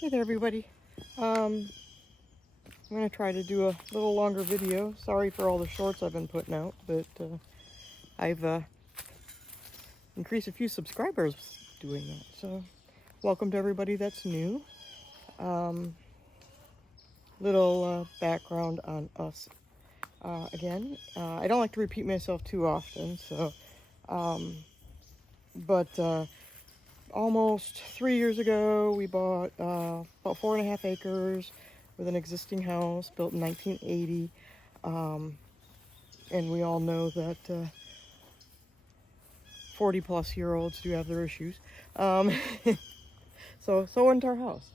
Hey there, everybody. I'm going to try to do a little longer video. Sorry for all the shorts I've been putting out, but I've increased a few subscribers doing that. So, welcome to everybody that's new. Little background on us. Again, I don't like to repeat myself too often, so, but almost 3 years ago, we bought about 4.5 acres with an existing house built in 1980. And we all know that 40 plus year olds do have their issues. So went our house.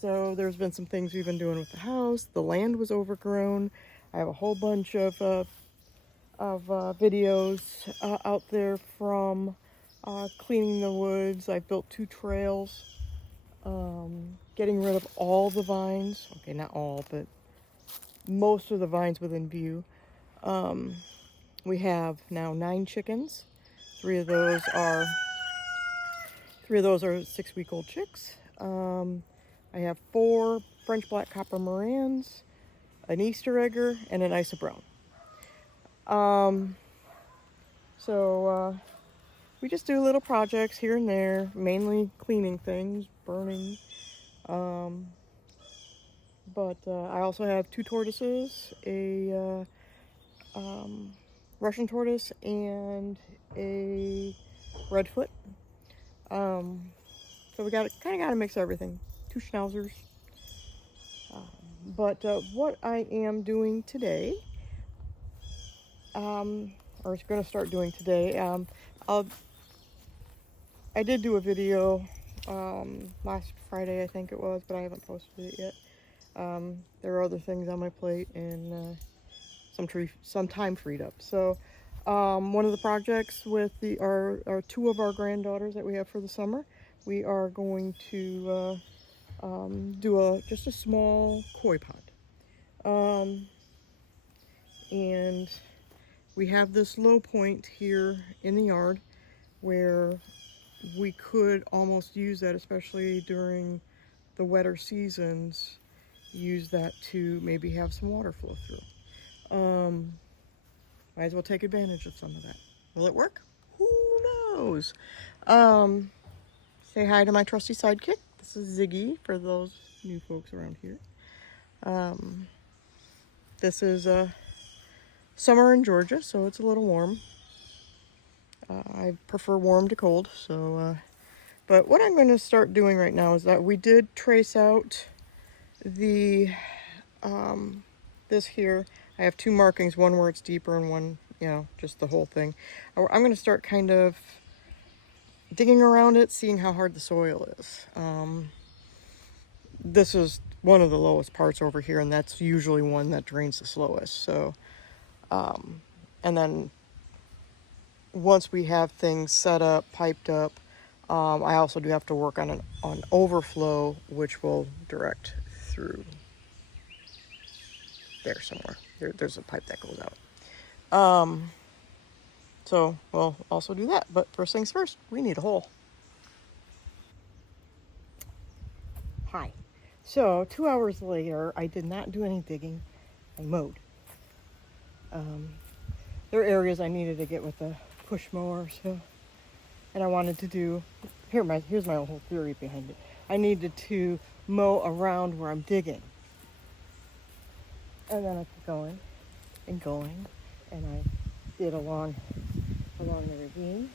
So there's been some things we've been doing with the house. The land was overgrown. I have a whole bunch of videos out there from cleaning the woods. I built 2 trails, getting rid of all the vines. Okay, not all, but most of the vines within view. We have now 9 chickens. 3 of those are 6-week-old chicks. I have 4 French black copper Morans, an Easter egger, and an Isa brown. We just do little projects here and there, mainly cleaning things, burning. But I also have 2 tortoises, a Russian tortoise and a redfoot. So we kind of got to mix everything. 2 schnauzers. But what I am doing today, or is going to start doing today, I did do a video last Friday, I think it was, but I haven't posted it yet. There are other things on my plate and some time freed up. So one of the projects with our 2 of our granddaughters that we have for the summer, we are going to do just a small koi pond. And we have this low point here in the yard where we could almost use that, especially during the wetter seasons, use that to maybe have some water flow through. Might as well take advantage of some of that. Will it work? Who knows? Say hi to my trusty sidekick. This is Ziggy for those new folks around here. This is summer in Georgia, so it's a little warm. I prefer warm to cold, so but what I'm going to start doing right now is that we did trace out the this here. I have 2 markings, one where it's deeper and one, just the whole thing. I'm going to start kind of digging around it, seeing how hard the soil is. This is one of the lowest parts over here, and that's usually one that drains the slowest. So, and then once we have things set up, piped up, I also do have to work on overflow, which will direct through there somewhere. There's a pipe that goes out. So we'll also do that. But first things first, we need a hole. Hi. So 2 hours later, I did not do any digging. I mowed. There are areas I needed to get with the push mower, and I wanted to do. Here's my whole theory behind it. I needed to mow around where I'm digging, and then I kept going and going, and I did along the ravine,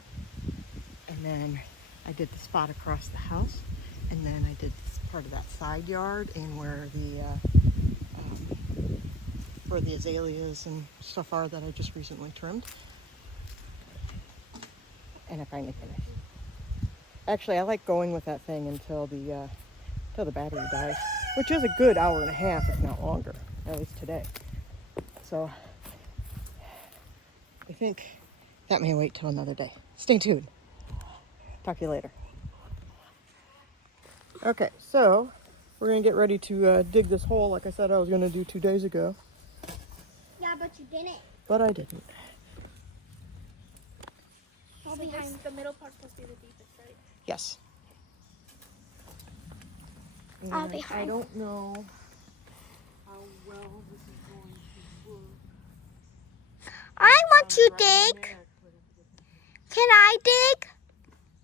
and then I did the spot across the house, and then I did this part of that side yard and where the azaleas and stuff are that I just recently trimmed. And I finally finished. Actually, I like going with that thing until the battery dies, which is a good hour and a half, if not longer, at least today. So I think that may wait till another day. Stay tuned. Talk to you later. Okay, so we're gonna get ready to dig this hole like I said I was gonna do 2 days ago. Yeah, but you didn't. But I didn't. All behind. The middle part's supposed to be the deepest, right? Yes. I'll And be I fine. don't know how well this is going to work. I want to Right in dig. there. Can I dig?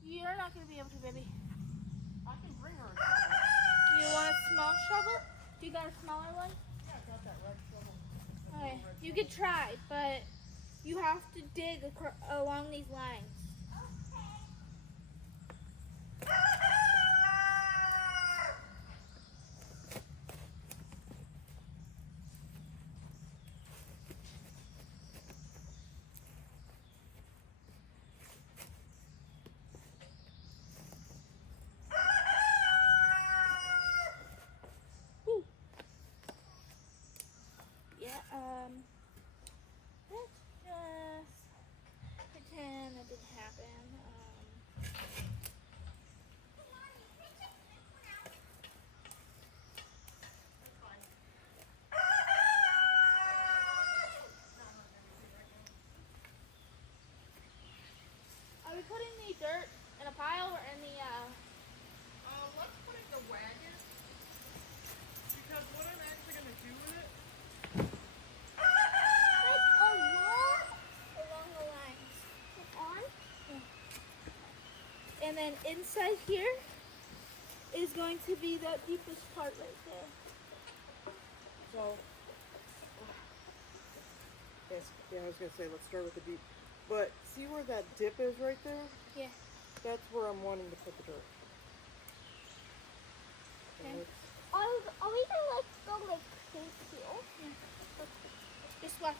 You're not gonna be able to, baby. I can bring her a shovel. You want a small shovel? Do you got a smaller one? Yeah, I got that red shovel. Okay. You could try, but you have to dig along these lines. Whew. Yeah, let's just pretend that didn't happen. Are we putting the dirt in a pile or in the, Let's put it in the wagon. Because what I'm actually going to do with it. along the lines? On? And then inside here is going to be the deepest part right there. So, yes, yeah, I was going to say, let's start with the deep. But see where that dip is right there? Yeah. That's where I'm wanting to put the dirt. Okay. And it's- Are we gonna like go like paint here? Just watch.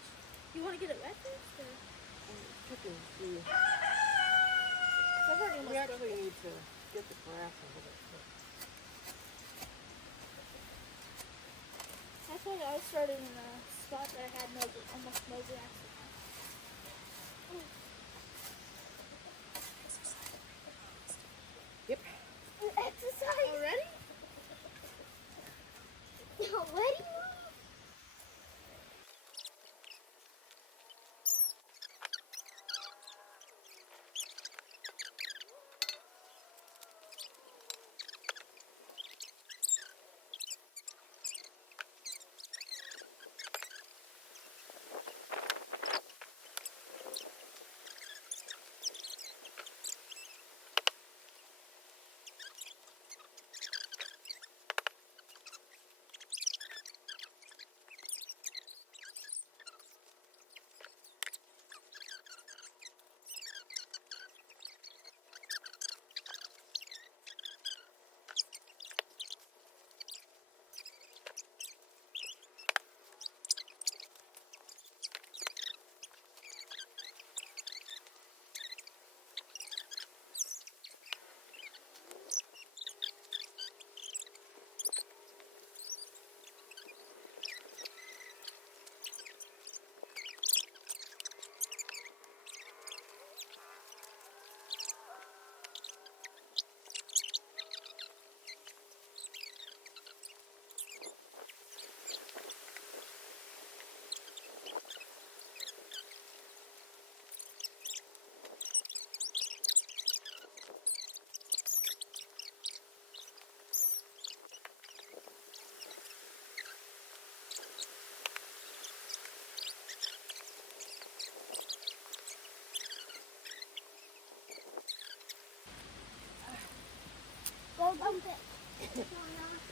You want to get it wet first? Or? I'm checking to see. I've already We almost actually need to get the grass over there. That's why I started in a spot that had almost no grass. Yep. Exercise. Already? Already? Go dump it.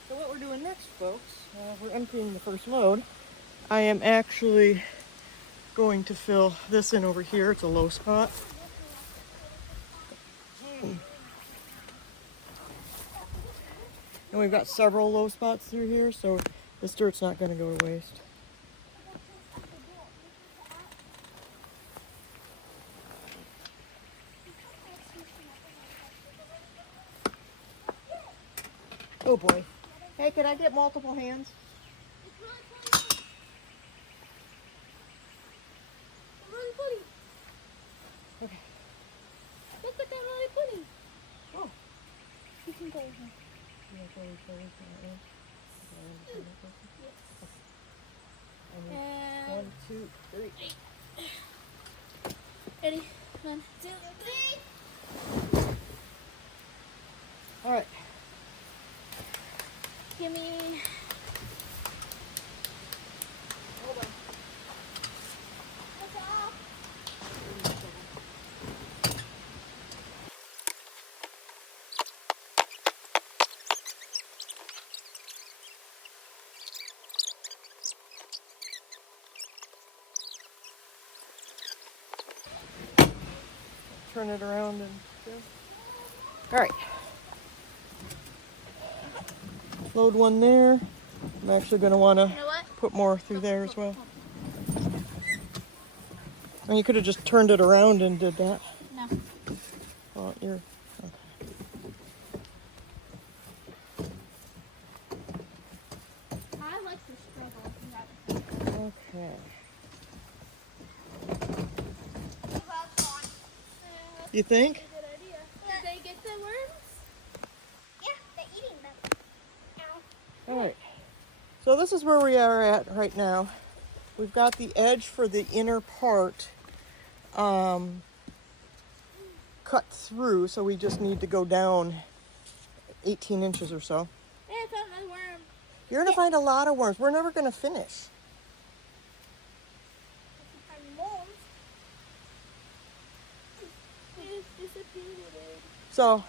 So what we're doing next, folks, we're emptying the first load. I am actually going to fill this in over here. It's a low spot. And we've got several low spots through here, so this dirt's not going to go to waste. Oh boy. Hey, can I get multiple hands? Okay. Look at that really pretty. Oh. You can go with her. And 1, 2, 3. ready? 1, 2, 3. All right. give me. Hold on. Turn it around and all right. Load one there. I'm actually going to want to You know what? put more through there as well. And you could have just turned it around and did that. No. Oh, you're I like the struggle. okay. You think? Good idea. Did they get the worms? Yeah, they're eating them. Ow. All right. So this is where we are at right now. We've got the edge for the inner part cut through, so we just need to go down 18 inches or so. Yeah, I found my worm. You're going to find a lot of worms. We're never going to finish. And moles. It's disappeared. So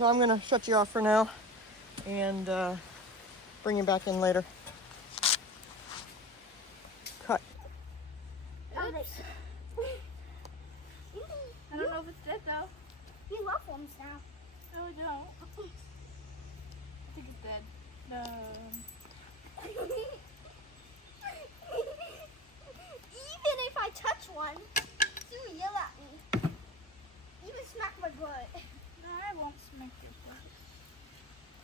I'm going to shut you off for now and bring you back in later. Cut. Oops. I don't know if it's dead though. You love worms now. No, I don't. I think it's dead. No. Even if I touch one, you will yell at me. Even smack my butt. No, I won't smack your butt.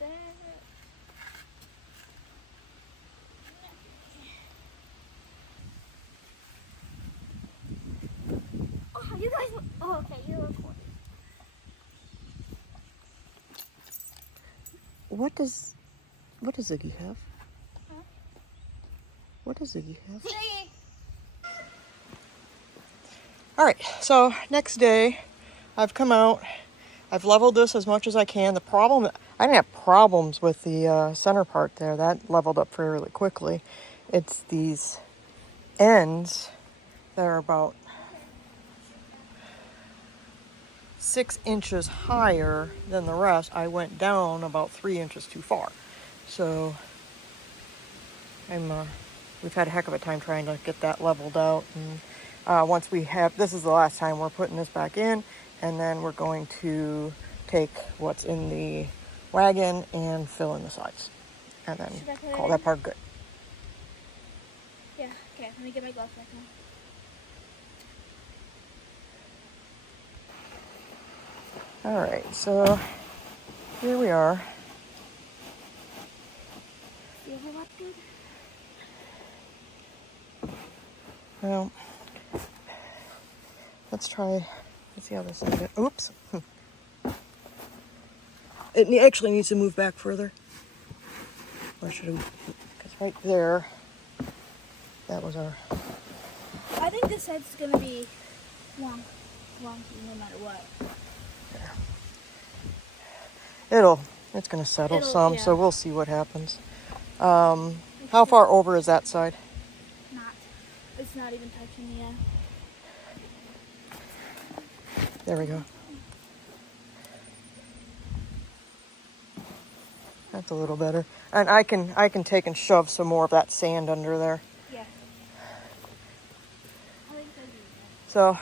There. Oh, you guys. Oh, okay, you're recording. What does Ziggy have? Huh? What does Ziggy have? See? All right, so next day, I've come out. I've leveled this as much as I can. The problem, I didn't have problems with the center part there. That leveled up fairly quickly. It's these ends that are about 6 inches higher than the rest. I went down about 3 inches too far. So we've had a heck of a time trying to get that leveled out. And once we have, this is the last time we're putting this back in, and then we're going to take what's in the wagon and fill in the sides, and then Should I put it call in? that part good. Yeah, okay, let me get my gloves back on. All right, so here we are. See if I look good? Well, let's the other side. Oops. It actually needs to move back further. Or should we? Because right there, that was our. I think this side's gonna be wonky no matter what. It's going to settle some, yeah. so we'll see what happens. How far over is that side? It's not even touching yet. There we go. That's a little better. And I can take and shove some more of that sand under there. Yeah. I think I do that. So,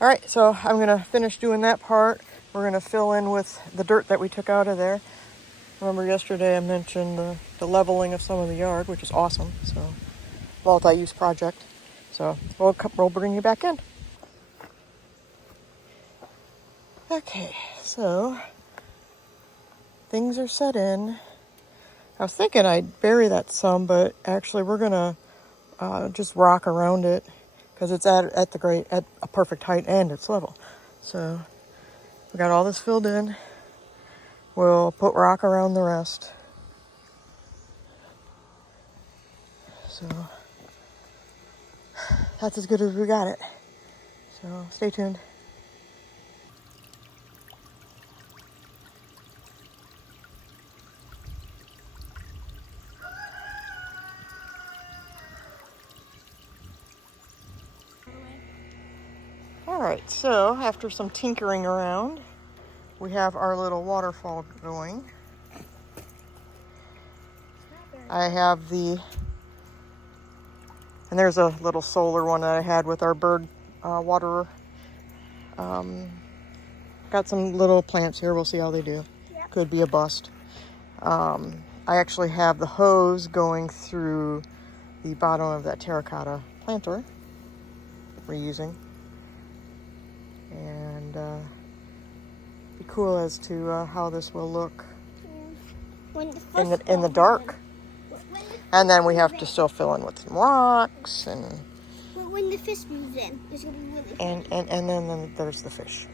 all right, so I'm going to finish doing that part. We're going to fill in with the dirt that we took out of there. Remember yesterday I mentioned the leveling of some of the yard, which is awesome. So, multi-use project. So we'll bring you back in. Okay, so things are set in. I was thinking I'd bury that some, but actually we're gonna just rock around it because it's at a perfect height and it's level. So we got all this filled in. We'll put rock around the rest. So that's as good as we got it. So stay tuned. All right, so after some tinkering around, we have our little waterfall going. I have and there's a little solar one that I had with our bird waterer. Got some little plants here. We'll see how they do. Yep. Could be a bust. I actually have the hose going through the bottom of that terracotta planter we're using. And be cool as to how this will look When the in the dark. And then we have to still fill in with some rocks and when the fish moves in, it's gonna be really. and then there's the fish.